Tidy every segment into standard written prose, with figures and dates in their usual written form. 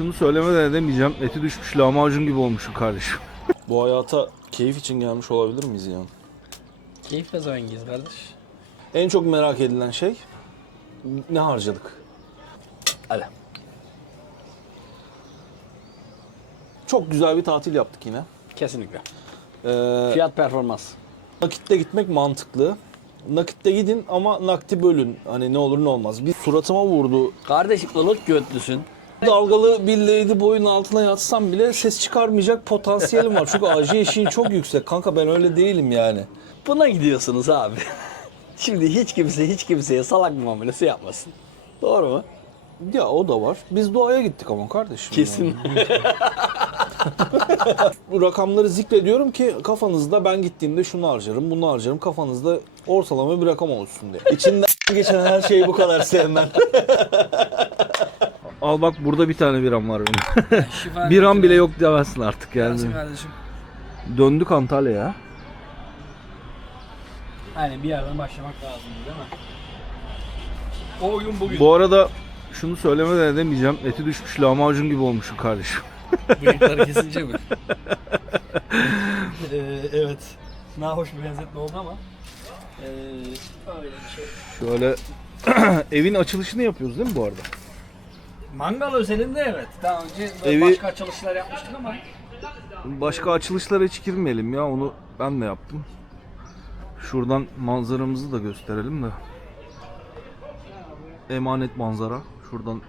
şunu söylemeden edemeyeceğim. Eti düşmüş lahmacun gibi olmuşum kardeşim. Bu hayata keyif için gelmiş olabilir miyiz yani? Keyifle zengiz kardeş. En çok merak edilen şey ne harcadık? Hadi. Çok güzel bir tatil yaptık yine. Kesinlikle. Ee, Fiyat performans. Nakitte gitmek mantıklı. Nakitte gidin ama nakti bölün. Hani ne olur ne olmaz. Bir suratıma vurdu. Kardeşim ılık götlüsün. Dalgalı bir lady boyun altına yatsam bile ses çıkarmayacak potansiyelim var. Çünkü AJ eşiğin çok yüksek. Kanka ben öyle değilim yani. Buna gidiyorsunuz abi. Şimdi hiç kimseye salak muamelesi yapmasın. Doğru mu? Ya o da var. Biz doğaya gittik ama kardeşim. Kesin. Bu rakamları zikrediyorum ki kafanızda ben gittiğimde şunu harcarım, bunu harcarım. Kafanızda ortalama bir rakam olsun diye. İçinden geçen her şeyi bu kadar sevmem. Al bak burada bir tane biram var benim. Biram bile yok demezsin artık yani. Kardeşim. Döndük Antalya'ya. Aynen bir yerden başlamak lazım değil mi? O oyun bugün. Bu arada şunu söylemeden edemeyeceğim. Eti düşmüş lahmacun gibi olmuşum kardeşim. Bıyıkları kesince mi? Evet. Nahoş bir benzetme oldu ama. Öyle bir şey. Şöyle evin açılışını yapıyoruz değil mi bu arada? Mangal özelinde evet. Daha önce Evi- başka açılışlar yapmıştık ama. Başka açılışlara hiç girmeyelim ya. Onu ben de yaptım. Şuradan manzaramızı da gösterelim de. Emanet manzara. Şuradan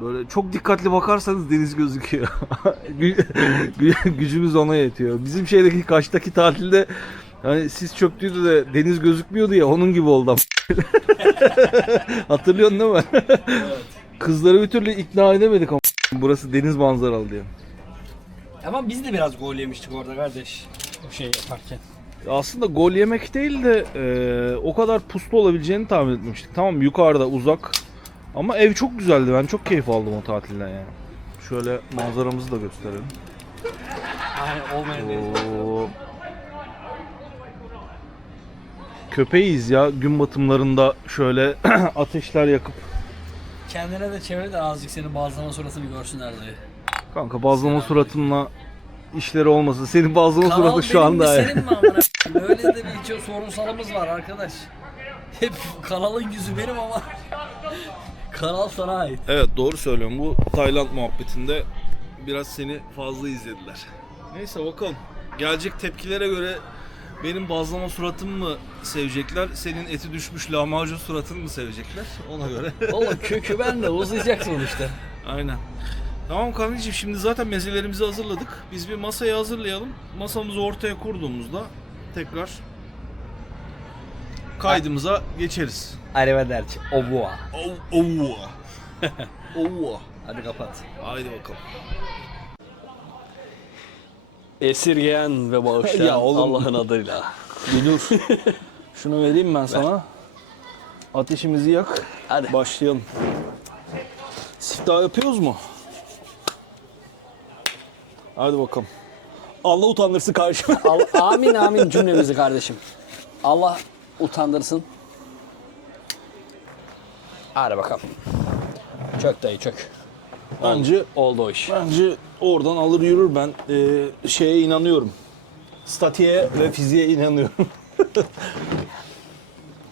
böyle çok dikkatli bakarsanız deniz gözüküyor. Gücümüz ona yetiyor. Bizim şeydeki Kaş'taki tatilde hani sis çöktüydü de deniz gözükmüyordu ya, onun gibi oldu. Hatırlıyorsun değil mi? Evet. Kızları bir türlü ikna edemedik ama burası deniz manzaralı diye. Ama biz de biraz gol yemiştik orada kardeş. O şey yaparken. Aslında gol yemek değil de o kadar puslu olabileceğini tahmin etmiştik. Tamam, yukarıda uzak ama ev çok güzeldi. Ben çok keyif aldım o tatilden yani. Şöyle manzaramızı da gösterelim. Aynen olmayan deniz. Oo. Köpeğiyiz ya, gün batımlarında şöyle ateşler yakıp. Kendine de çevre de azıcık senin bazlama suratını görsünler dayı. Kanka bazlama suratınla işleri olmasın. Senin bazlama suratı şu anda. Kanal benim mi senin mi amına? Böyle de bir sorunsalımız var arkadaş. Hep kanalın yüzü benim ama kanal sana ait. Evet, doğru söylüyorum. Bu Tayland muhabbetinde biraz seni fazla izlediler. Neyse bakalım. Gelecek tepkilere göre benim bazlama suratımı mı sevecekler, senin eti düşmüş lahmacun suratını mı sevecekler? Ona göre. Oğlum kökü ben de uzayacak sonuçta. Aynen. Tamam kardeşim, şimdi zaten mezelerimizi hazırladık. Biz bir masayı hazırlayalım. Masamızı ortaya kurduğumuzda tekrar kaydımıza geçeriz. Arrivederci. Au revoir. Ova. Ova. Hadi kapat. Haydi bakalım. Esirgeyen ve bağışlayan Ya oğlum. Allah'ın adıyla. Bir dur. Şunu vereyim ben sana. Ateşimizi yak. Hadi. Başlayalım. Siftah yapıyoruz mu? Hadi bakalım. Allah utandırsın karşıma. Amin amin cümlemizi kardeşim. Allah utandırsın. Hadi bakalım. Çök dayı çök. Bence Oldu o iş. oradan alır yürür, ben şeye inanıyorum. Statiğe ve fiziğe inanıyorum.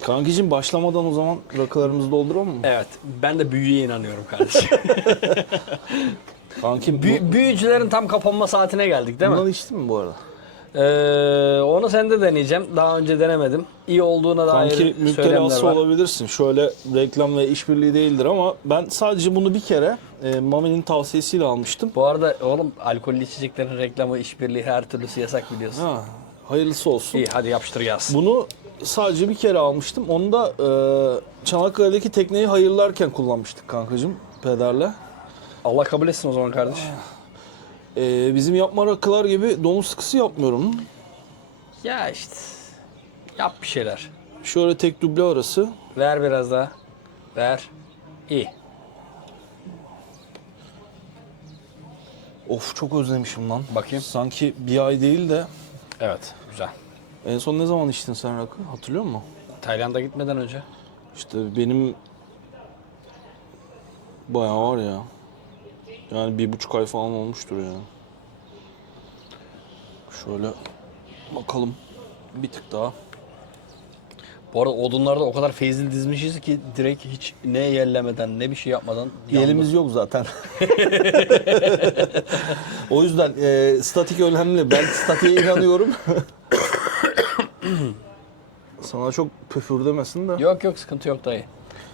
Kankicim, başlamadan o zaman rakılarımızı dolduralım mı? Evet. Ben de büyüye inanıyorum kardeşim. Kankim, Büyücülerin tam kapanma saatine geldik değil mi? bundan içtin mi bu arada? Onu sende deneyeceğim. Daha önce denemedim. İyi olduğuna dair Kanki söylemler müptelası var. olabilirsin. Şöyle reklam ve işbirliği değildir ama ben sadece bunu bir kere Mami'nin tavsiyesiyle almıştım. Bu arada oğlum alkollü içeceklerin reklamı, işbirliği her türlüsü yasak biliyorsun. Ha, hayırlısı olsun. İyi hadi yapıştır yaz. Bunu sadece bir kere almıştım. Onu da Çanakkale'deki tekneyi hayırlarken kullanmıştık kankacığım, pederle. Allah kabul etsin o zaman kardeş. Bizim yapma rakılar gibi domuz sıkısı yapmıyorum. Ya işte. Yap bir şeyler. Şöyle tek duble arası. Ver biraz daha. Ver. İyi. Of, çok özlemişim lan. Bakayım. Sanki bir ay değil de. Evet. Güzel. En son ne zaman içtin sen rakı? Hatırlıyor musun? Tayland'a gitmeden önce. İşte benim bayağı var ya. Yani 1,5 ay falan olmuştur yani. Şöyle bakalım. Bir tık daha. Bu arada odunlarda o kadar feyzli dizmişiz ki direkt hiç ne yerlemeden ne bir şey yapmadan Yerimiz yok zaten. O yüzden statik önemli. Ben statiğe inanıyorum. Sana çok püfürdemesin de. Yok yok, sıkıntı yok dayı.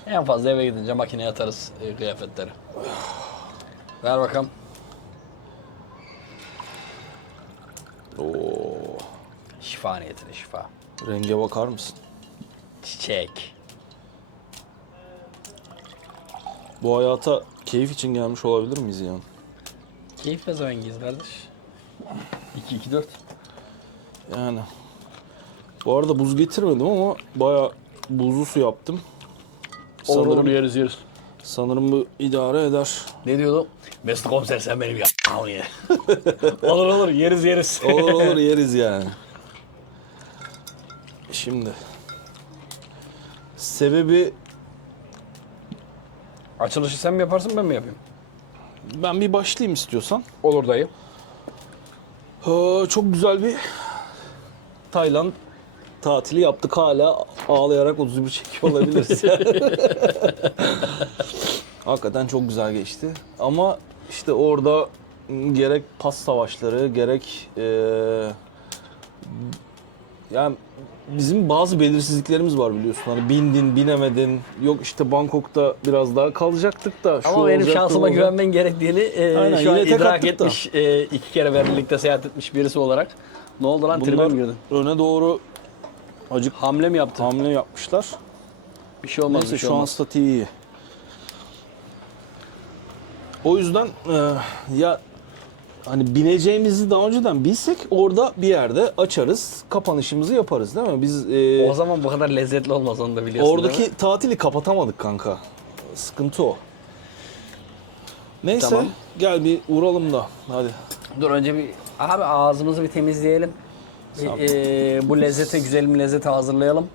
En fazla eve gidince makineye atarız kıyafetleri. Ver bakalım. Oo, Şifa niyetine şifa. renge bakar mısın? Çiçek. Bu hayata keyif için gelmiş olabilir miyiz yani? Keyif ne zaman giyiz kardeş? 2-2-4. Yani. Bu arada buz getirmedim ama bayağı buzlu su yaptım. Olur yeriz. Sanırım bu idare eder. Ne diyordu? Mesut komiser sen benim ya***ımı ye. olur yeriz. Olur yeriz yani. Şimdi. Sebebi Açılışı sen mi yaparsın ben mi yapayım? ben bir başlayayım istiyorsan. Olur dayı. Çok güzel bir Tayland tatili yaptık. Hala ağlayarak 31 çekiyor olabiliriz. Hakikaten çok güzel geçti. Ama işte orada gerek pas savaşları, gerek yani bizim bazı belirsizliklerimiz var biliyorsun. Hani bindin, binemedin. Yok işte Bangkok'ta biraz daha kalacaktık da. Ama benim olacaktı, şansıma olacak. güvenmen gerektiğini Aynen, şu an yine tek idrak attık da. etmiş, 2 kere birlikte seyahat etmiş birisi olarak. Ne oldu lan, tribe Bunlar mi girdin? öne doğru acık Hamle mi yaptın? hamle yapmışlar. Bir şey olmaz, Neyse bir şey şu an olmaz. statiği iyi. O yüzden ya hani bineceğimizi daha önceden bilsek orada bir yerde açarız, kapanışımızı yaparız değil mi? Biz O zaman bu kadar lezzetli olmaz, onu da biliyorsun değil mi? oradaki tatili kapatamadık kanka. Sıkıntı o. Neyse Tamam. gel bir uğralım da hadi. Dur önce bir abi ağzımızı bir temizleyelim. Bu lezzete, güzel bir lezzete hazırlayalım.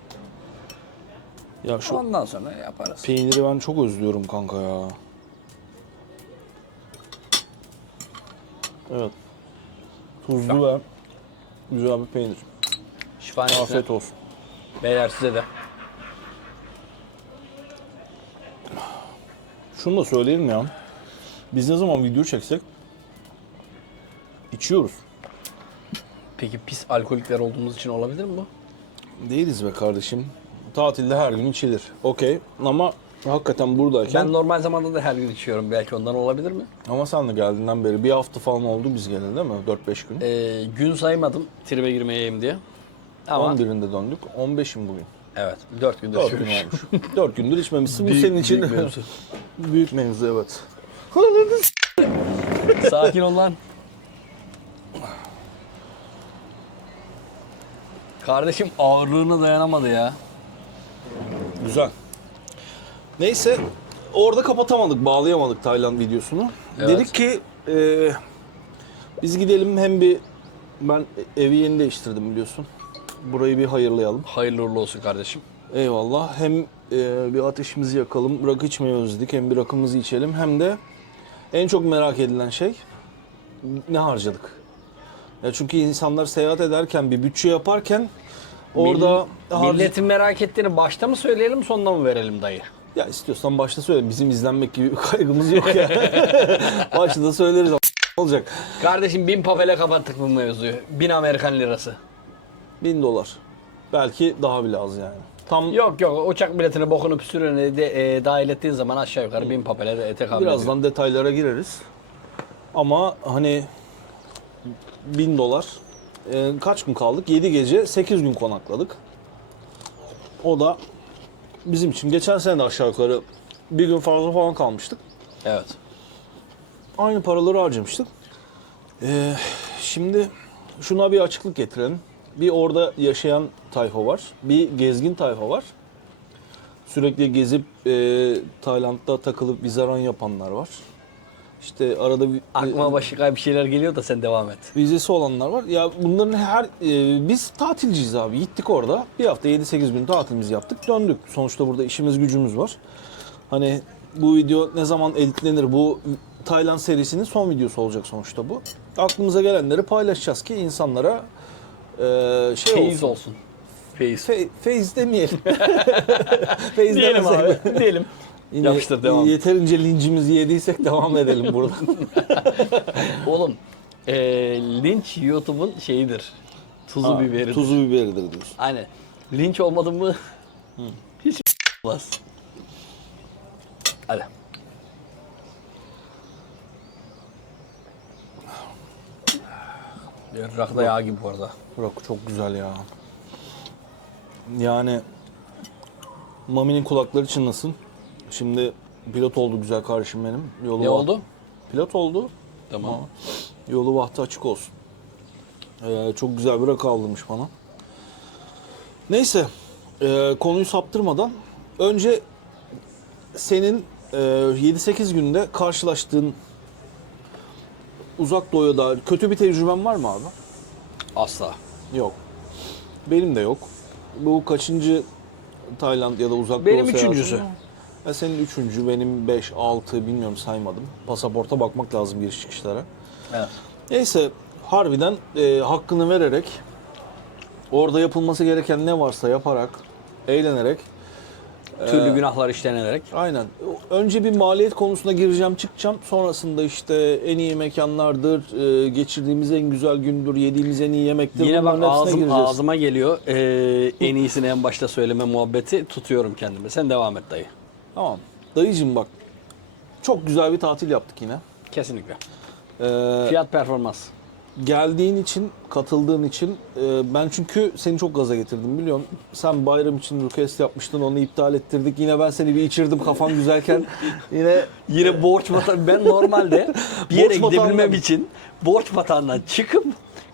Ya şu Ondan sonra yaparız. peyniri ben çok özlüyorum kanka ya. Evet. Tuzlu ve güzel bir peynir. Şifa niyetine. Afiyet olsun. Beyler size de. Şunu da söyleyelim ya. Biz ne zaman video çeksek içiyoruz. Peki pis alkolikler olduğumuz için olabilir mi bu? Değiliz be kardeşim. Tatilde her gün içilir. Okey. Ama hakikaten buradayken... Ben normal zamanda da her gün içiyorum. Belki ondan olabilir mi? Ama sen de geldiğinden beri bir hafta falan oldu biz geleli değil mi? 4-5 gün. Gün saymadım tribe girmeyeyim diye. Ama 11'inde döndük. 15'im bugün. evet 4 gündür 4 gün içiyorum. olmuş. 4 gündür içmemişsin. Bu Büyük- senin için büyük mevzu. büyük mevzu evet. Sakin ol lan. Kardeşim ağırlığına dayanamadı ya. Güzel. Neyse orada kapatamadık, bağlayamadık Tayland videosunu. Evet. Dedik ki biz gidelim hem bir ben evi yeni değiştirdim biliyorsun. Burayı bir hayırlayalım. Hayırlı uğurlu olsun kardeşim. Eyvallah. Hem bir ateşimizi yakalım, rakı içmeyi özledik. Hem bir rakımızı içelim. Hem de en çok merak edilen şey ne harcadık? Ya çünkü insanlar seyahat ederken bir bütçe yaparken orada Milletin merak ettiğini başta mı söyleyelim, sonunda mı verelim dayı? ya istiyorsan başta söyle. Bizim izlenmek gibi bir kaygımız yok ya. Başta da söyleriz ama olacak. Kardeşim 1000 papele kapattık bu mevzuyu. 1000 Amerikan lirası. $1000. Belki daha bile az yani. Tam Yok uçak biletini bokunu püsürüne de, dahil ettiğin zaman aşağı yukarı 1000 papele tekabül ediyor. birazdan detaylara gireriz. Ama hani $1000 kaç gün kaldık? 7 gece 8 gün konakladık. O da bizim için geçen sene de aşağı yukarı bir gün fazla falan kalmıştık. Evet. Aynı paraları harcamıştık. Şimdi şuna bir açıklık getirelim. Bir orada yaşayan tayfa var. Bir gezgin tayfa var. Sürekli gezip Tayland'da takılıp vizaran yapanlar var. İşte arada Aklıma başka bir şeyler geliyor da sen devam et. vizesi olanlar var. Ya bunların biz tatilciyiz abi. Gittik orada. Bir hafta 7-8 gün tatilimizi yaptık. Döndük. Sonuçta burada işimiz gücümüz var. Hani bu video ne zaman editlenir, bu Tayland serisinin son videosu olacak sonuçta bu. Aklımıza gelenleri paylaşacağız ki insanlara şey Feyiz olsun. olsun. Feyiz. Feyiz demeyelim. Feyiz Diyelim demesek abi. Diyelim. Yine Yapıştır, devam. Yeterince lincimizi yediysek devam edelim burada. Oğlum linç YouTube'un şeyidir. Tuzu biberidir. Tuzu biberidir diyorsun. Aynen. Linç olmadın mı hiç olmaz. Hadi. Rakda yağ gibi bu arada. Bırak çok güzel ya. Yani Mami'nin kulakları çınlasın. Şimdi pilot oldu güzel kardeşim benim. Yolu Ne oldu? Pilot oldu. Tamam. Yolu bahtı açık olsun. Çok güzel bir rakı aldırmış bana. Neyse, konuyu saptırmadan önce senin 7-8 günde karşılaştığın Uzak Doğu'ya dair kötü bir tecrüben var mı abi? Asla. Yok. Benim de yok. Bu kaçıncı Tayland ya da Uzak Doğu Benim seyahati? üçüncüsü. Senin üçüncü, benim 5, 6 bilmiyorum saymadım. Pasaporta bakmak lazım giriş çıkışlara. Evet. Neyse harbiden hakkını vererek orada yapılması gereken ne varsa yaparak, eğlenerek Türlü günahlar işlenerek. aynen. Önce bir maliyet konusuna gireceğim, çıkacağım. Sonrasında işte en iyi mekanlardır, geçirdiğimiz en güzel gündür, yediğimiz en iyi yemektir. Yine bak Bunların hepsine gireceğiz. ağzıma geliyor. En iyisini en başta söyleme muhabbeti tutuyorum kendime. Sen devam et dayı. Tamam. Dayıcım bak. Çok güzel bir tatil yaptık yine. Kesinlikle. Ee, Fiyat performans. Geldiğin için, katıldığın için ben çünkü seni çok gaza getirdim biliyorsun. Sen bayram için request yapmıştın, onu iptal ettirdik. Yine ben seni bir içirdim kafan güzelken. Yine Borç batağından ben normalde bir yere Borç batağından. gidebilmem için borç batağından çıkıp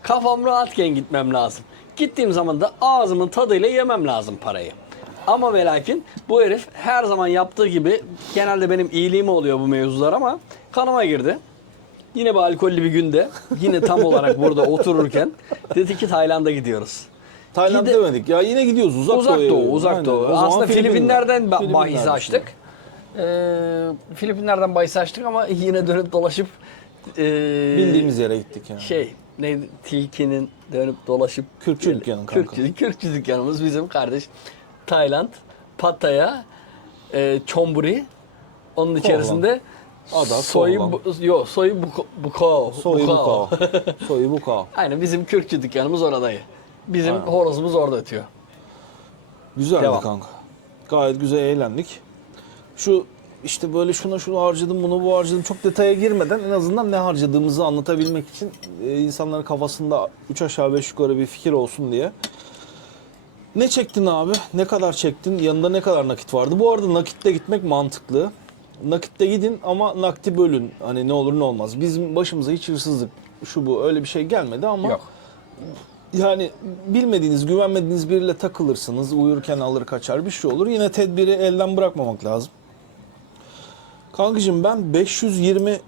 kafam rahatken gitmem lazım. Gittiğim zaman da ağzımın tadıyla yemem lazım parayı. Ama ve lakin bu herif her zaman yaptığı gibi genelde benim iyiliğime oluyor bu mevzular ama kanıma girdi. Yine bir alkollü bir günde yine tam olarak burada otururken dedi ki Tayland'a gidiyoruz. Tayland Gide- demedik ya, yine gidiyoruz uzak Doğu'ya. Uzak Aynen. Doğu. O zaman Aslında Filipinler'den bahis Filipinler açtık. Filipinler'den bahis açtık ama yine dönüp dolaşıp bildiğimiz yere gittik yani. neydi? Tilkinin dönüp dolaşıp Kürkçü dükkanı kanka. Kürkçü dükkanımız bizim kardeş. Tayland, Pattaya, Chonburi. Onun içerisinde Ada, soyu Soğlan. soyu bukao. Soyu Bukao. Soyu Bukao. Aynen bizim Kürkçü dükkanımız oradayı. Bizim horozumuz orada ötüyor. Güzeldi Devam. kanka. Gayet güzel eğlendik. Şu işte böyle şunu harcadım, bunu harcadım. Çok detaya girmeden en azından ne harcadığımızı anlatabilmek için insanların kafasında 3 aşağı 5 yukarı bir fikir olsun diye. Ne çektin abi? Ne kadar çektin? Yanında ne kadar nakit vardı? Bu arada nakitle gitmek mantıklı. Nakitte gidin ama nakti bölün. Hani ne olur ne olmaz. Bizim başımıza hiç hırsızlık, şu bu öyle bir şey gelmedi ama Yok. yani bilmediğiniz, güvenmediğiniz biriyle takılırsınız. Uyurken alır kaçar bir şey olur. Yine tedbiri elden bırakmamak lazım. Kankacığım ben 520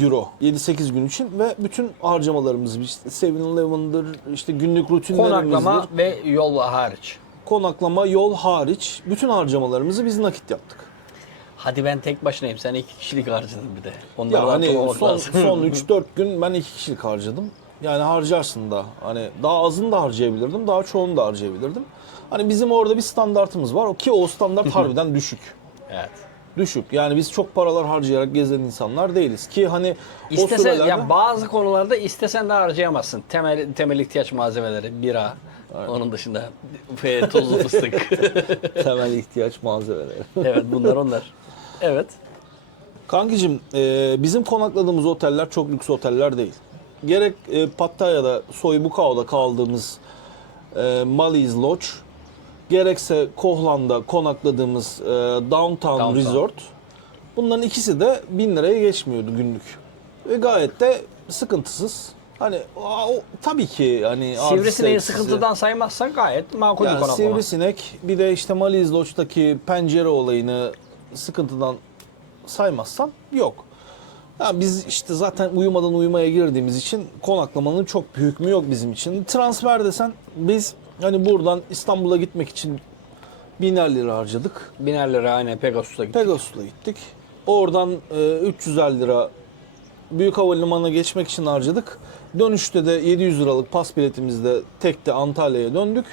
euro 7-8 gün için ve bütün harcamalarımız işte 7-Eleven'dır, işte günlük rutinlerimizdir. Konaklama ve yol hariç. Konaklama, yol hariç bütün harcamalarımızı biz nakit yaptık. Hadi ben tek başınayım. Sen 2 kişilik harcadın bir de. Ya Onları hani hatırlamak son lazım. 3-4 gün ben 2 kişilik harcadım. Yani harcarsın da hani daha azını da harcayabilirdim, daha çoğunu da harcayabilirdim. Hani bizim orada bir standartımız var ki o standart harbiden düşük. Evet. Düşük. Yani biz çok paralar harcayarak gezen insanlar değiliz ki hani o İstesen sürelerde ya bazı konularda istesen de harcayamazsın. Temel ihtiyaç malzemeleri, bira. Onun dışında tuzlu fıstık. temel ihtiyaç malzemeleri. Evet bunlar onlar. Evet. Kankacığım bizim konakladığımız oteller çok lüks oteller değil. Gerek Pattaya'da, Soy Bucao'da kaldığımız Maldives Lodge, gerekse Koh Lan'da konakladığımız Downtown Resort. Bunların ikisi de 1000 liraya geçmiyordu günlük. Ve gayet de sıkıntısız. Hani tabii ki hani Sivrisineği artı sıkıntıdan saymazsak gayet makul bir yani konaklama. sivrisinek bir de işte Maldives Lodge'daki pencere olayını sıkıntıdan saymazsam yok. Yani biz işte zaten uyumadan uyumaya girdiğimiz için konaklamanın çok bir hükmü yok bizim için. Transfer desen biz hani buradan İstanbul'a gitmek için 1000'er lira harcadık. 1000 lira aynen Pegasus'a gittik. Pegasus'la gittik. Oradan 350 lira büyük havalimanına geçmek için harcadık. Dönüşte de 700 liralık pas biletimizde tekte Antalya'ya döndük.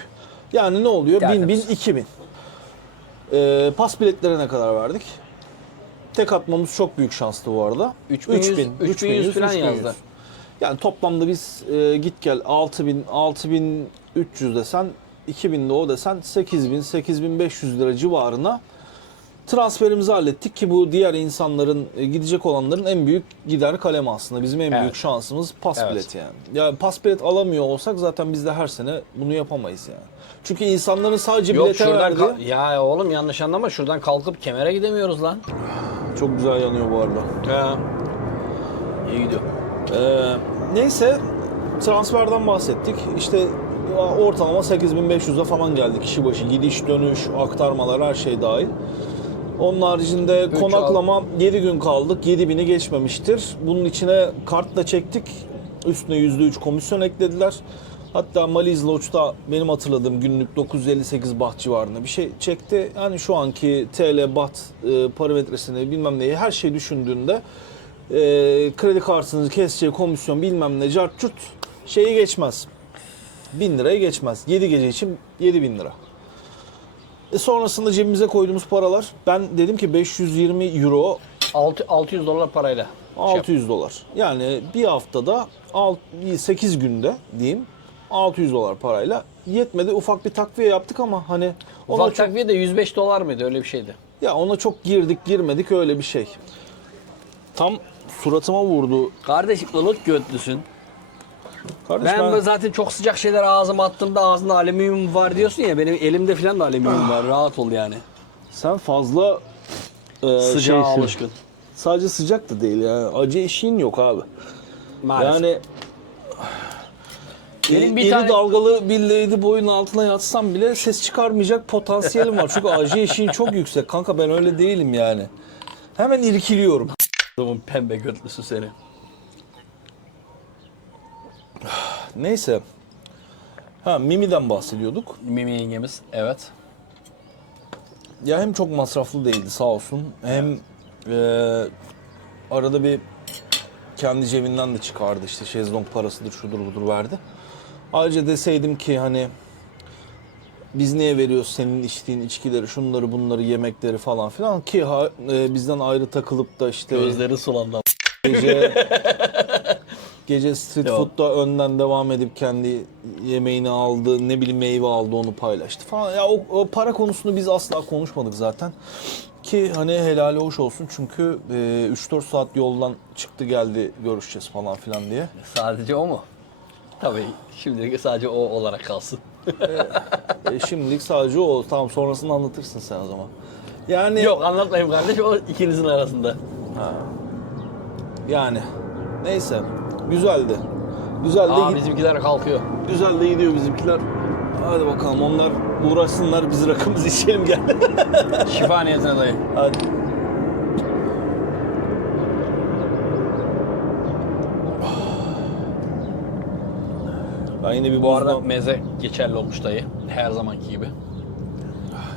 Yani ne oluyor? 1000, Tertemiz. 2000. Pas biletlerine kadar verdik. Tek atmamız çok büyük şanstı bu arada. 3100 falan yazdı. Yani toplamda biz git gel 6300 desen, 2000 de o desen 8500 lira civarına transferimizi hallettik ki bu diğer insanların gidecek olanların en büyük gider kalemi aslında. Bizim en Evet. büyük şansımız pas Evet. bileti yani. Ya pas bilet alamıyor olsak zaten biz de her sene bunu yapamayız yani. Çünkü insanların sadece Yok bilete şuradan verdiği ya oğlum yanlış anlama, şuradan kalkıp Kemer'e gidemiyoruz lan. çok güzel yanıyor bu arada. He. İyi gidiyor. Neyse transferden bahsettik. İşte ortalama 8500'e falan geldi kişi başı. Gidiş, dönüş, aktarmalar her şey dahil. Onun haricinde konaklama 7 gün kaldık. 7000'i geçmemiştir. Bunun içine kartla çektik. Üstüne %3 komisyon eklediler. Hatta Maliz Lodge'da benim hatırladığım günlük 958 baht civarında bir şey çekti. Yani şu anki TL baht parametresini bilmem neyi her şey düşündüğünde kredi kartınızı keseceği komisyon bilmem ne cart curt şeyi geçmez. 1000 lirayı geçmez. 7 gece için 7000 lira. Sonrasında cebimize koyduğumuz paralar, ben dedim ki 520 euro 600 dolar parayla. 600 dolar. Yani bir haftada 8 günde diyeyim 600 dolar parayla yetmedi. Ufak bir takviye yaptık ama hani ona Ufak takviye de 105 dolar mıydı, öyle bir şeydi. ya ona çok girdik girmedik öyle bir şey. Tam suratıma vurdu. Kardeşim ılık götlüsün. Kardeş Ben böyle zaten çok sıcak şeyler ağzıma attığımda ağzında alüminyum var diyorsun ya, benim elimde falan da alüminyum var. Rahat ol yani. sen fazla Sıcağa şeysin. alışkın. Sadece sıcak da değil yani. Acı eşiğin yok abi. Maalesef. Yani Benim bir iri tane- dalgalı bir lady boyun altına yatsam bile ses çıkarmayacak potansiyelim var. Çünkü acı eşiğin çok yüksek. Kanka ben öyle değilim yani. Hemen irkiliyorum. Adamın pembe götlüsü seni. Neyse. Mimi'den bahsediyorduk. Mimi yengemiz, evet. Ya hem çok masraflı değildi sağ olsun. Hem arada bir kendi cebinden de çıkardı işte şezlong parasıdır şudur budur verdi. Ayrıca deseydim ki hani biz niye veriyoruz senin içtiğin içkileri, şunları bunları, yemekleri falan filan ki bizden ayrı takılıp da işte Gözleri sulandı. gece street Yok. food'da önden devam edip kendi yemeğini aldı, ne bileyim meyve aldı onu paylaştı falan. Ya o para konusunu biz asla konuşmadık zaten. Ki hani helali hoş olsun çünkü 3-4 saat yoldan çıktı geldi görüşeceğiz falan filan diye. Sadece o mu? Tabii şimdilik sadece o olarak kalsın. Şimdilik sadece o. Tamam sonrasını anlatırsın sen o zaman. Yani Yok anlatmayayım kardeş, o ikinizin arasında. yani neyse güzeldi. Güzel de Aa bizimkiler kalkıyor. güzel de gidiyor bizimkiler. Hadi bakalım onlar uğraşsınlar biz rakımızı içelim gel. Şifa niyetine dayı. Hadi. Ben yine bir Bu arada buzdan meze geçerli olmuş dayı. Her zamanki gibi.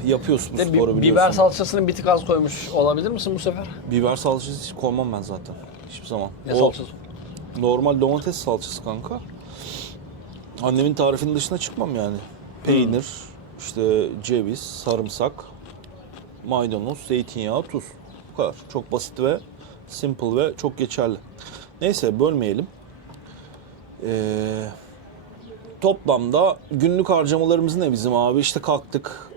yapıyorsun bu De, sporu biliyorsun. biber salçasını bir tık az koymuş olabilir misin bu sefer? Biber salçası hiç koymam ben zaten. Hiçbir zaman. Ne O salçası? normal domates salçası kanka. Annemin tarifinin dışına çıkmam yani. Peynir, işte ceviz, sarımsak, maydanoz, zeytinyağı, tuz. Bu kadar. Çok basit ve simple ve çok geçerli. Neyse bölmeyelim. Toplamda günlük harcamalarımız ne bizim abi? İşte kalktık,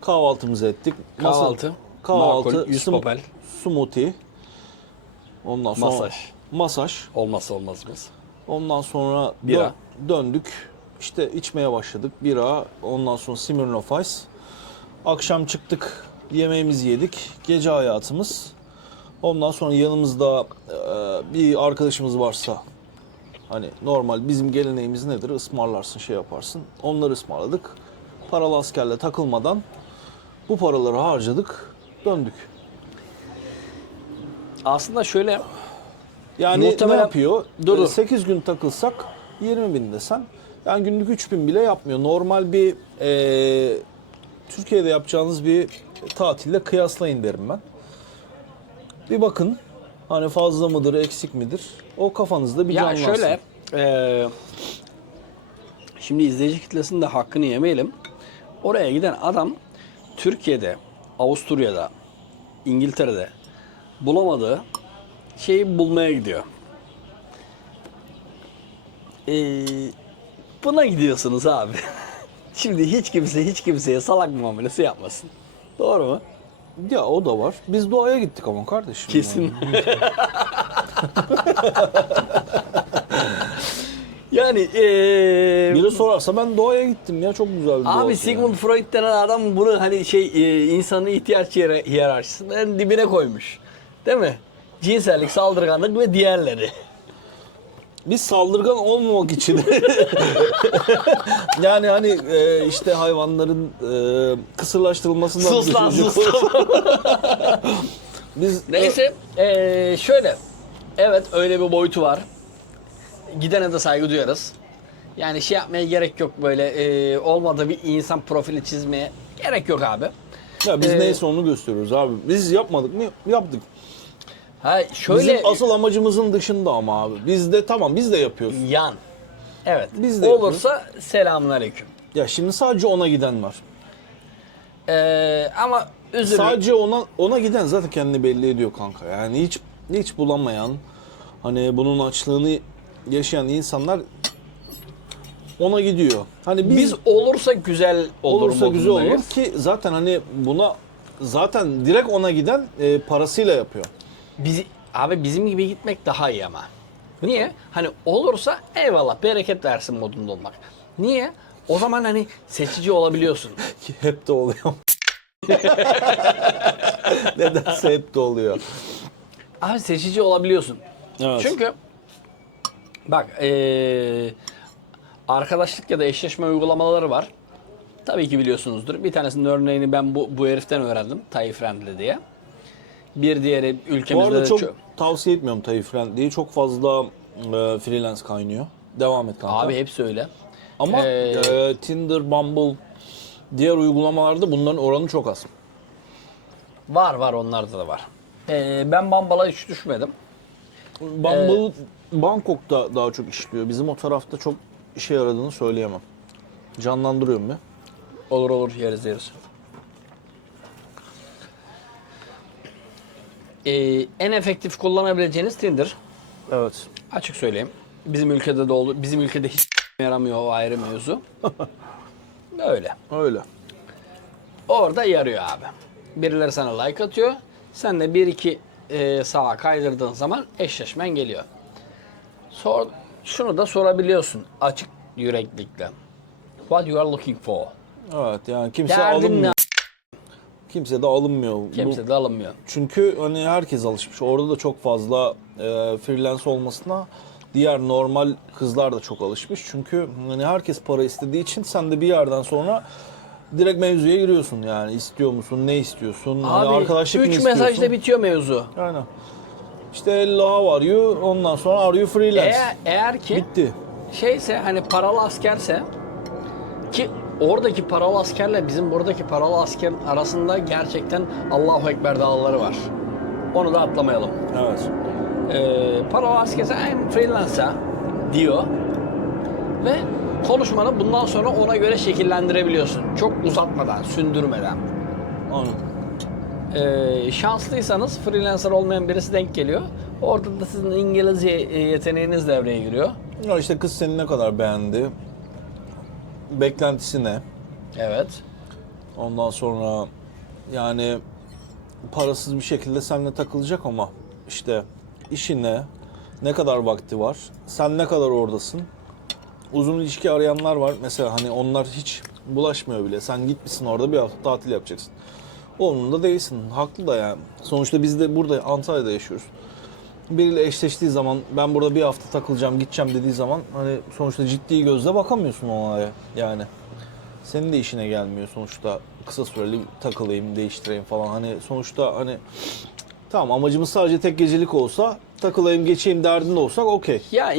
kahvaltımızı ettik. Kahvaltı, kahvaltı, makul, 100 popel. smoothie. Ondan sonra Masaj. Masaj. Olmazsa olmazımız. Ondan sonra Bira. döndük. İşte içmeye başladık. Bira, ondan sonra Smirnoff Ice. Akşam çıktık, yemeğimizi yedik. Gece hayatımız. Ondan sonra yanımızda bir arkadaşımız varsa hani normal bizim geleneğimiz nedir? Ismarlarsın, şey yaparsın. Onları ısmarladık. Paralı askerle takılmadan bu paraları harcadık, döndük. Aslında şöyle Yani Muhtemelen- ne yapıyor? Dur. 8 gün takılsak 20 bin desen. Yani günlük 3 bin bile yapmıyor. Normal bir Türkiye'de yapacağınız bir tatille kıyaslayın derim ben. Bir bakın. Hani fazla mıdır, eksik midir? O kafanızda bir Ya canlansın. şöyle, şimdi izleyici kitlesinin de hakkını yemeyelim. Oraya giden adam Türkiye'de, Avusturya'da, İngiltere'de bulamadığı şeyi bulmaya gidiyor. Buna gidiyorsunuz abi. Şimdi hiç kimse hiç kimseye salak muamelesi yapmasın. Doğru mu? Ya o da var. Biz doğaya gittik ama kardeşim. Kesin. Yani Biri sorarsa ben doğaya gittim ya, çok güzel bir abi doğası Sigmund yani. Freud denen adam bunu hani insanın ihtiyaç hiyerarşisinin en dibine koymuş. Değil mi? Cinsellik, saldırganlık ve diğerleri. Biz saldırgan olmamak için yani hani işte hayvanların kısırlaştırılmasından Sus lan düşünecek sus. olursak- Biz Neyse şöyle. Evet öyle bir boyutu var. Gidene de saygı duyarız. Yani şey yapmaya gerek yok böyle olmadığı bir insan profili çizmeye gerek yok abi. ya biz neyse onu gösteriyoruz abi. Biz yapmadık mı? Yaptık. Ha şöyle Bizim asıl amacımızın dışında ama abi. Biz de tamam, biz de yapıyoruz. yan. Evet. Biz de olursa selamünaleyküm. Ya şimdi sadece ona giden var. Ama üzülür. Sadece ona giden zaten kendini belli ediyor kanka. Yani hiç bulamayan, hani bunun açlığını yaşayan insanlar ona gidiyor. Hani Biz olursa güzel olur olursa güzel olur modundayız. ki zaten hani buna zaten direkt ona giden parasıyla yapıyor. Abi bizim gibi gitmek daha iyi ama. Niye? Hani olursa eyvallah bereket versin modunda olmak. Niye? O zaman hani seçici olabiliyorsun. Ki hep de oluyor. Nedense hep de oluyor. Abi seçici olabiliyorsun. Evet. Çünkü bak arkadaşlık ya da eşleşme uygulamaları var. Tabii ki biliyorsunuzdur. Bir tanesinin örneğini ben bu heriften öğrendim. Thai Friendly diye. Bir diğeri Bu ülkemizde arada de çok tavsiye etmiyorum Thai Friendly'yi. Çok fazla freelance kaynıyor. Devam et kanka. Abi hepsi öyle. Ama Tinder, Bumble, diğer uygulamalarda bunların oranı çok az. Var onlarda da var. Ben Bumble'a hiç düşmedim. Bumble Bangkok'ta daha çok işliyor. Bizim o tarafta çok işe yaradığını söyleyemem. Canlandırıyorum ya. Olur yeriz. En efektif kullanabileceğiniz Tinder. Evet. Açık söyleyeyim. Bizim ülkede de oldu. Bizim ülkede hiç yaramıyor o ayrı mevzu. Öyle. Öyle. Orada yarıyor abi. Birileri sana like atıyor. Sen de 1-2 sağa kaydırdığın zaman eşleşmen geliyor. Şunu da sorabiliyorsun açık yüreklikle. What you are looking for? Evet, yani kimse Derdin ne? alınmıyor. Kimse de alınmıyor. Kimse de alınmıyor. Çünkü hani herkes alışmış. Orada da çok fazla freelance olmasına diğer normal kızlar da çok alışmış. Çünkü hani herkes para istediği için sen de bir yerden sonra direkt mevzuya giriyorsun yani. İstiyor musun? Ne istiyorsun? Hani Abi arkadaşlık mı 3 istiyorsun? mesajda bitiyor mevzu. Aynen. İşte love are you? Ondan sonra are you freelance? Eğer ki Bitti. şeyse hani paralı askerse ki oradaki paralı askerle bizim buradaki paralı askerin arasında gerçekten Allahu Ekber dağları var. Onu da atlamayalım. Evet. Paralı askerse I'm freelancer diyor ve konuşmanı bundan sonra ona göre şekillendirebiliyorsun. Çok uzatmadan, sündürmeden. Aynen. Şanslıysanız freelancer olmayan birisi denk geliyor. Orada da sizin İngilizce yeteneğiniz devreye giriyor. Ya işte kız seni ne kadar beğendi? Beklentisi ne? Evet. Ondan sonra yani parasız bir şekilde seninle takılacak ama işte işine ne kadar vakti var? Sen ne kadar oradasın? Uzun ilişki arayanlar var. Mesela hani onlar hiç bulaşmıyor bile. Sen gitmişsin orada bir hafta tatil yapacaksın. Onun da değilsin. Haklı da yani. Sonuçta biz de burada Antalya'da yaşıyoruz. Biriyle eşleştiği zaman ben burada bir hafta takılacağım, gideceğim dediği zaman hani sonuçta ciddi gözle bakamıyorsun olaya yani. Senin de işine gelmiyor sonuçta kısa süreli takılayım, değiştireyim falan. Hani sonuçta hani tamam amacımız sadece tek gecelik olsa takılayım, geçeyim derdinde olsak okey. Ya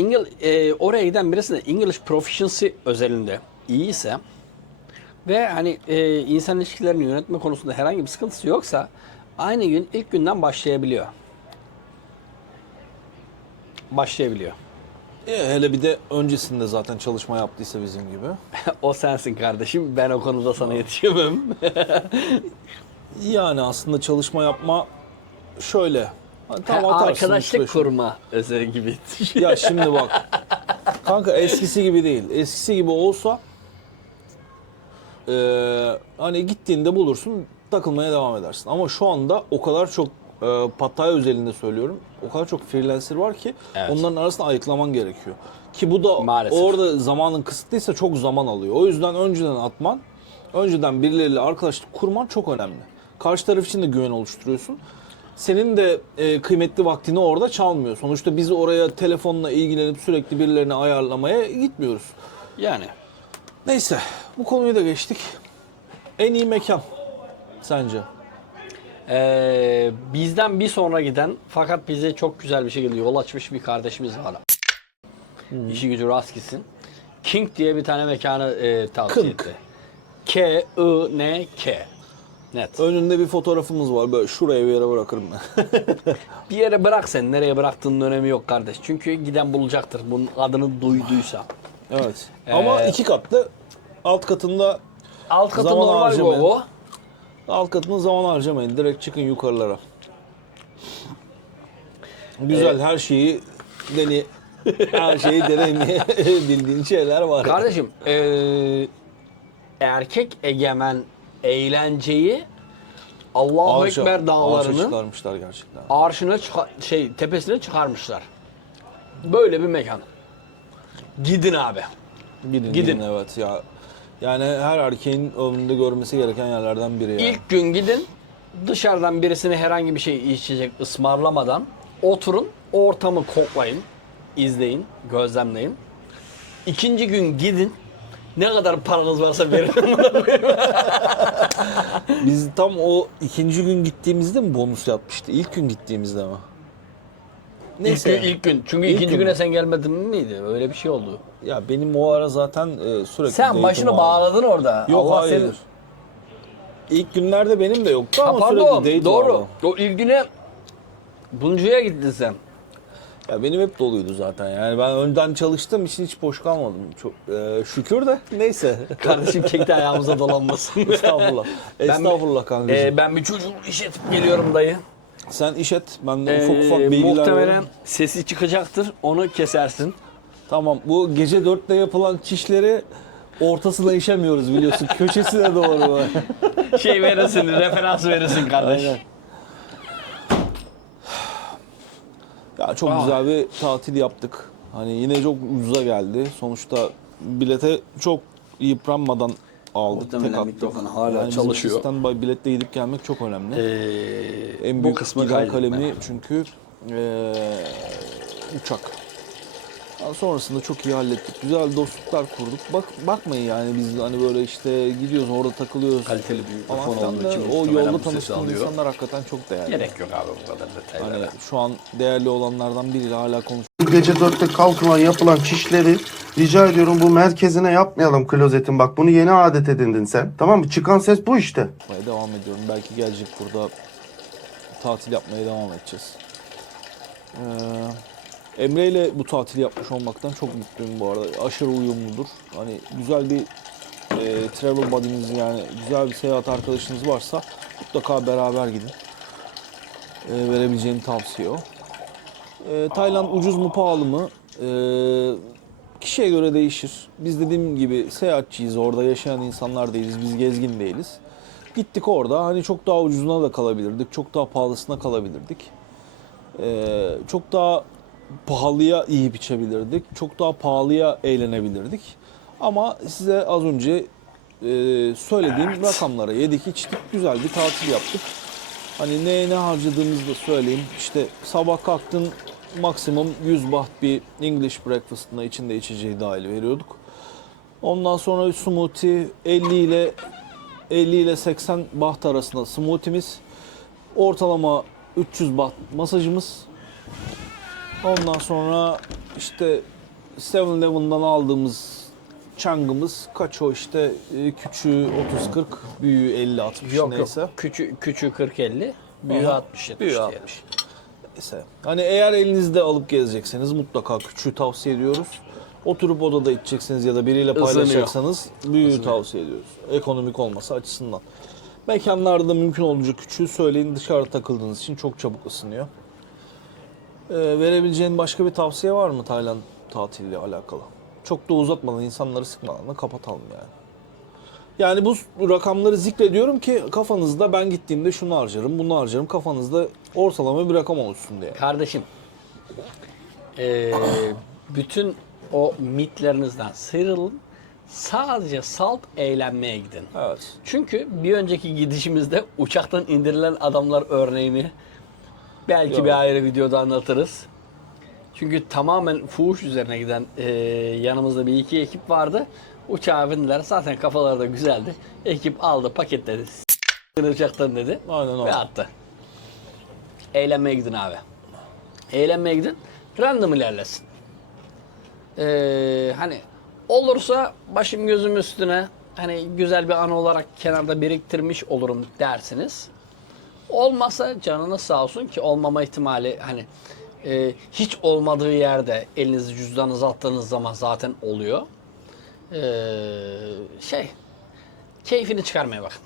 oraya giden birisi de English Proficiency özelinde iyi ise ve hani insan ilişkilerini yönetme konusunda herhangi bir sıkıntısı yoksa aynı gün ilk günden başlayabiliyor. başlayabiliyor. Hele bir de öncesinde zaten çalışma yaptıysa bizim gibi. O sensin kardeşim. Ben o konuda sana yetişemem. Yani aslında çalışma yapma şöyle. Hani tam atarsın Arkadaşlık 3-5'ini. kurma özel gibi. Ya şimdi bak. Kanka eskisi gibi değil. Eskisi gibi olsa hani gittiğinde bulursun, takılmaya devam edersin. Ama şu anda o kadar çok Pattaya özelinde söylüyorum. O kadar çok freelancer var ki Evet. onların arasında ayıklaman gerekiyor. Ki bu da Maalesef. orada zamanın kısıtlıysa çok zaman alıyor. O yüzden önceden atman, önceden birileriyle arkadaşlık kurman çok önemli. Karşı taraf için de güven oluşturuyorsun. Senin de kıymetli vaktini orada çalmıyor. Sonuçta biz oraya telefonla ilgilenip sürekli birilerini ayarlamaya gitmiyoruz. Yani. Neyse, bu konuyu da geçtik. En iyi mekan sence? Bizden bir sonra giden fakat bize çok güzel bir şekilde yol açmış bir kardeşimiz var. İşi gücü rast gitsin. King diye bir tane mekanı tavsiye King. etti. K-I-N-K. Net. Önünde bir fotoğrafımız var. Böyle şuraya bir yere bırakırım ben. Bir yere bırak sen. Nereye bıraktığının önemi yok kardeş. Çünkü giden bulacaktır bunun adını duyduysa. Evet. Ama 2 katlı. Alt katında Alt katı Zaman normal harcamayın. gogo. alt katında zaman harcamayın. Direkt çıkın yukarılara. Güzel her şeyi her şeyi deneyimleyebildiğin şeyler var. Kardeşim erkek egemen eğlenceyi Allahu Ağaça Ekber dağlarının çıkarmışlar gerçekten. arşına tepesine çıkarmışlar. Böyle bir mekan. Gidin abi. Gidin evet ya. Yani her erkeğin ömründe görmesi gereken yerlerden biri yani. İlk gün gidin. Dışarıdan birisine herhangi bir şey içecek ısmarlamadan oturun. Ortamı koklayın. İzleyin. Gözlemleyin. İkinci gün gidin. Ne kadar paranız varsa verin. Biz tam o ikinci gün gittiğimizde mi bonus yapmıştı? İlk gün gittiğimizde mi? İlk gün. Çünkü İlk ikinci gün güne mü? sen gelmedin miydi? Öyle bir şey oldu. Ya benim o ara zaten sürekli Sen date'im başını vardı. bağladın orada. Yok Allah hayır. senin- İlk günlerde benim de yoktu Ha, ama pardon. sürekli date Doğru. vardı. O ilk güne Buncu'ya gittin sen. Ya benim hep doluydu zaten. Yani ben önden çalıştığım için hiç boş kalmadım. Çok şükür de neyse. Kardeşim çekti ayağımıza dolanmasın. Estağfurullah. Estağfurullah kankacığım. Ben bir çocuğu işletip geliyorum dayı. Sen iş et. Ben de ufak ufak bilgiler Muhtemelen vereyim. sesi çıkacaktır. Onu kesersin. Tamam. Bu gece 4'te yapılan çişleri ortasına işemiyoruz biliyorsun. Köşesine doğru. Şey verirsin, referans verirsin kardeş. Aynen. Ya çok güzel bir tatil yaptık. Hani yine çok ucuza geldi. Sonuçta bilete çok yıpranmadan aldık. Muhtemelen tek attık. mikrofon hala bizim çalışıyor. standby biletle gidip gelmek çok önemli. En bu büyük kısmı gider kaydetme. kalemi çünkü uçak. Daha sonrasında çok iyi hallettik. Güzel dostluklar kurduk. Bakmayın yani biz hani böyle işte gidiyoruz orada takılıyoruz. Kaliteli bir Falan mikrofon filan olduğu da için o muhtemelen yolda bu sesi tanıştığımız alıyor. insanlar hakikaten çok değerli. Gerek yok abi bu kadar detaylara. Hani şu an değerli olanlardan biriyle hala konuşuyoruz. Gece 4'te kalkılan yapılan çişleri rica ediyorum bu merkezine yapmayalım klozetin. Bak bunu yeni adet edindin sen. Tamam mı? Çıkan ses bu işte. Devam ediyorum. Belki gelecek burada tatil yapmaya devam edeceğiz. Emre ile bu tatili yapmış olmaktan çok mutluyum bu arada. Aşırı uyumludur. Hani güzel bir travel buddy'niz yani güzel bir seyahat arkadaşınız varsa mutlaka beraber gidin. Verebileceğim tavsiye o. Tayland ucuz mu pahalı mı? Kişiye göre değişir. Biz dediğim gibi seyahatçiyiz. Orada yaşayan insanlar değiliz. Biz gezgin değiliz. Gittik orada. Hani çok daha ucuzuna da kalabilirdik. Çok daha pahalısına kalabilirdik. Çok daha pahalıya yiyip içebilirdik. Çok daha pahalıya eğlenebilirdik. Ama size az önce söylediğim rakamlara yedik içtik. Güzel bir tatil yaptık. Hani ne harcadığımızı da söyleyeyim. İşte sabah kalktın maksimum 100 baht bir English breakfast'ına içinde içeceği dahil veriyorduk. Ondan sonra smoothie 50 ile 80 baht arasında smoothie'miz. Ortalama 300 baht masajımız. Ondan sonra işte 7-Eleven'dan aldığımız çangımız kaç o işte küçüğü 30-40, büyüğü 50-60 Yok neyse. yok. Küçüğü 40-50, büyüğü Aha. 60-70 Büyüğü diyelim. 60. Neyse. Hani eğer elinizde alıp gezecekseniz mutlaka küçüğü tavsiye ediyoruz. Oturup odada içeceksiniz ya da biriyle paylaşacaksanız büyüğü tavsiye ediyoruz. Ekonomik olması açısından. Mekanlarda mümkün olduğunca küçüğü söyleyin, dışarıda takıldığınız için çok çabuk ısınıyor. Verebileceğin başka bir tavsiye var mı Tayland tatiliyle alakalı? Çok da uzatmadan, insanları sıkmadan da kapatalım yani. Yani bu rakamları zikrediyorum ki kafanızda ben gittiğimde şunu harcarım, bunu harcarım. Kafanızda ortalama bir rakam oluşsun diye. Kardeşim, bütün o mitlerinizden sıyrılın. Sadece salt eğlenmeye gidin. Evet. Çünkü bir önceki gidişimizde uçaktan indirilen adamlar örneğini belki Yok. bir ayrı videoda anlatırız. Çünkü tamamen fuhuş üzerine giden yanımızda bir iki ekip vardı. Uçağa bindiler. Zaten kafaları da güzeldi. Ekip aldı, paketledi. Uçaktan dedi. Aynen öyle. Ve attı. Eğlenmeye gidin abi. Eğlenmeye gidin. Random ilerlesin. Hani olursa başım gözüm üstüne, hani güzel bir anı olarak kenarda biriktirmiş olurum dersiniz. Olmasa canınız sağ olsun, ki olmama ihtimali hani hiç olmadığı yerde elinizi cüzdanınıza attığınız zaman zaten oluyor. Keyfini çıkarmaya bakın.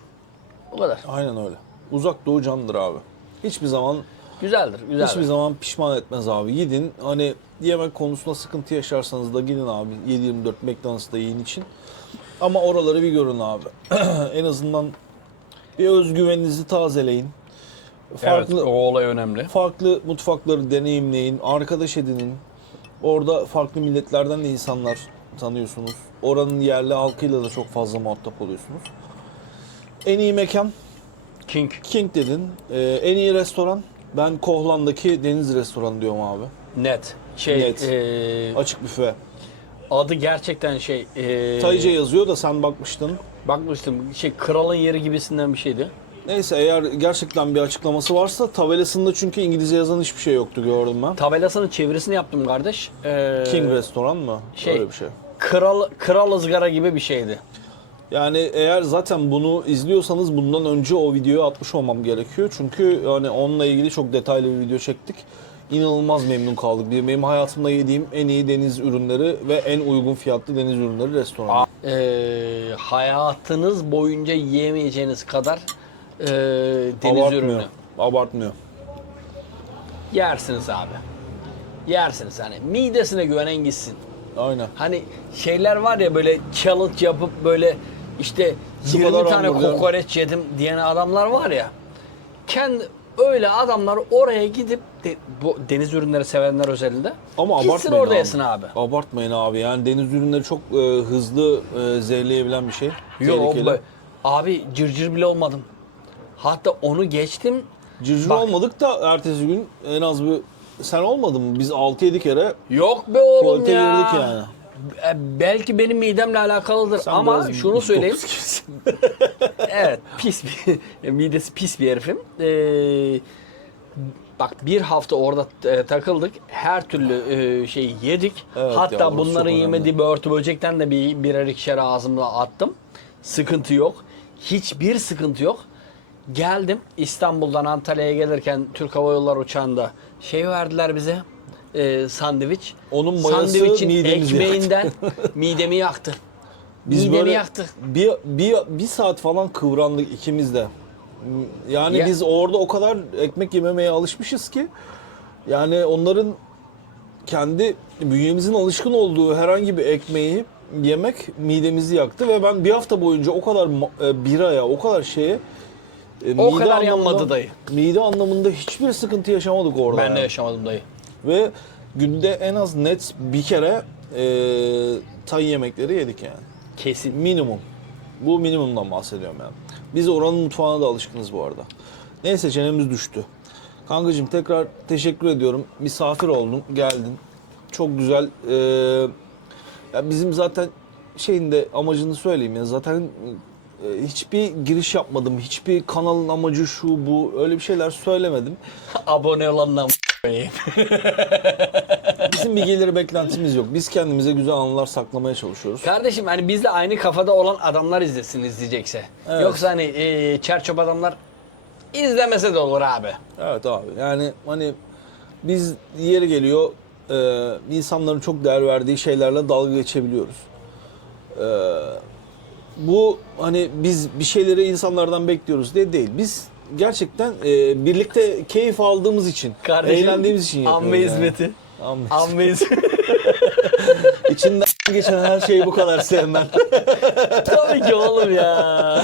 Bu kadar. Aynen öyle. Uzak Doğu candır abi. Hiçbir zaman Güzeldir, güzeldir. hiçbir zaman pişman etmez abi. Gidin, hani yemek konusunda sıkıntı yaşarsanız da gidin abi. 7/24 McDonald's'ta yiyin için. Ama oraları bir görün abi. En azından bir özgüveninizi tazeleyin. Evet, o olay önemli. Farklı mutfakları deneyimleyin, arkadaş edinin. Orada farklı milletlerden de insanlar tanıyorsunuz. Oranın yerli halkıyla da çok fazla muhatap oluyorsunuz. En iyi mekan King dedin. En iyi restoran ben Kohlan'daki Deniz Restoranı diyorum abi. Net. Net. Açık büfe. Adı gerçekten Tayca yazıyor da sen bakmıştın. bakmıştım, kralın yeri gibisinden bir şeydi. Neyse, eğer gerçekten bir açıklaması varsa, tabelasında çünkü İngilizce yazan hiçbir şey yoktu, gördüm ben. Tabelasının çevirisini yaptım kardeş. King Restoran mı? Öyle bir şey. Kral ızgara gibi bir şeydi. Yani eğer zaten bunu izliyorsanız bundan önce o videoyu atmış olmam gerekiyor. Çünkü hani onunla ilgili çok detaylı bir video çektik. İnanılmaz memnun kaldık. Benim hayatımda yediğim en iyi deniz ürünleri ve en uygun fiyatlı deniz ürünleri restoranı. Hayatınız boyunca yiyemeyeceğiniz kadar deniz ürünü. Abartmıyor. Yersiniz abi. Yersiniz, hani midesine güvenen gitsin. Aynen. Hani şeyler var ya, böyle challenge yapıp böyle işte Şu 20 kadar tane hamburger. kokoreç yedim diyen adamlar var ya. Öyle adamlar oraya gidip bu deniz ürünleri sevenler özelinde Ama gitsin abartmayın orada abi. yesin abi. Abartmayın abi. Yani deniz ürünleri çok hızlı zehirleyebilen bir şey. Yok Tehlikeli. abi, cırcır bile olmadım. Hatta onu geçtim. Cırcır Bak. olmadık da ertesi gün en az bir... Sen olmadın mı? Biz 6-7 kere Yok be oğlum tuvalete ya. girdik yani. Belki benim midemle alakalıdır Sen ama biraz şunu söyleyeyim. dokuz gibisin. Evet, pis bir midesi pis bir herifim. Bak, bir hafta orada takıldık. Her türlü şeyi yedik. Evet Hatta yavrum, bunların çok önemli. yemediği börtü böcekten de birer ikişer ağzımda attım. Sıkıntı yok. Hiçbir sıkıntı yok. Geldim İstanbul'dan Antalya'ya gelirken Türk Hava Yolları uçağında verdiler bize. Sandviç. Onun mayası Sandviçin midemizi ekmeğinden midemi yaktı. Biz Midemi böyle yaktı. bir saat falan kıvrandık ikimiz de. Yani Ya- biz orada o kadar ekmek yememeye alışmışız ki, yani onların kendi bünyemizin alışkın olduğu herhangi bir ekmeği yemek midemizi yaktı ve ben bir hafta boyunca o kadar biraya, o kadar şeye O kadar yanmadı dayı. Mide anlamında hiçbir sıkıntı yaşamadık orada. Ben de yani. yaşamadım dayı. Ve günde en az net bir kere Tay yemekleri yedik yani. Kesin. Minimum. Bu minimumdan bahsediyorum yani. Biz oranın mutfağına da alışkınız bu arada. Neyse, çenemiz düştü. Kankacığım, tekrar teşekkür ediyorum. Misafir oldun, geldin. Çok güzel. Ya bizim zaten şeyinde amacını söyleyeyim ya. Zaten hiçbir giriş yapmadım. Hiçbir kanalın amacı şu bu öyle bir şeyler söylemedim. Abone olanla Bizim bir gelir beklentimiz yok. Biz kendimize güzel anılar saklamaya çalışıyoruz. Kardeşim, hani bizle aynı kafada olan adamlar izlesin, izleyecekse. Evet. Yoksa hani çerçöp adamlar izlemese de olur abi. Evet abi, yani hani biz yeri geliyor insanların çok değer verdiği şeylerle dalga geçebiliyoruz. Bu hani biz bir şeyleri insanlardan bekliyoruz diye değil. Biz gerçekten birlikte keyif aldığımız için, eğlendiğimiz için yapıyoruz. Amme yani. hizmeti. Amme. Amme hizmeti. İçinden geçen her şeyi bu kadar sevmem. Tabii ki oğlum ya.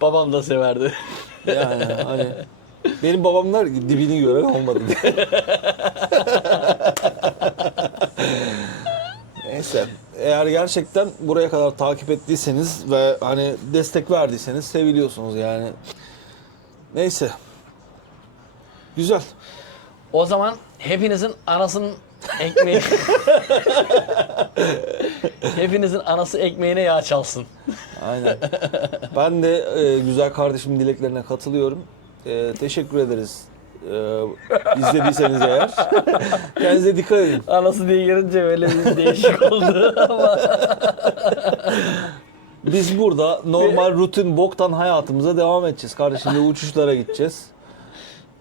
Babam da severdi. Yani hani benim babamlar dibini gören olmadı diye. Neyse. Eğer gerçekten buraya kadar takip ettiyseniz ve hani destek verdiyseniz seviliyorsunuz yani. Neyse. Güzel. O zaman hepinizin anasının ekmeği... Hepinizin anası ekmeğine yağ çalsın. Aynen. Ben de güzel kardeşimin dileklerine katılıyorum. Teşekkür ederiz. İzlediyseniz eğer. Kendinize dikkat edin. Anası diye girince böyle bir değişik oldu ama... Biz burada normal rutin boktan hayatımıza devam edeceğiz. Kardeşimle uçuşlara gideceğiz.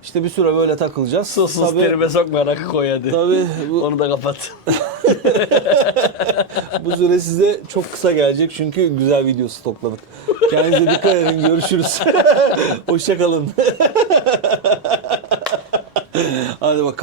İşte bir süre böyle takılacağız. Susuz terime sokma, rakı koy hadi. Tabii Onu da kapat. bu süre size çok kısa gelecek çünkü güzel video stokladık. Kendinize dikkat edin. Görüşürüz. Hoşça kalın. Hadi bakalım.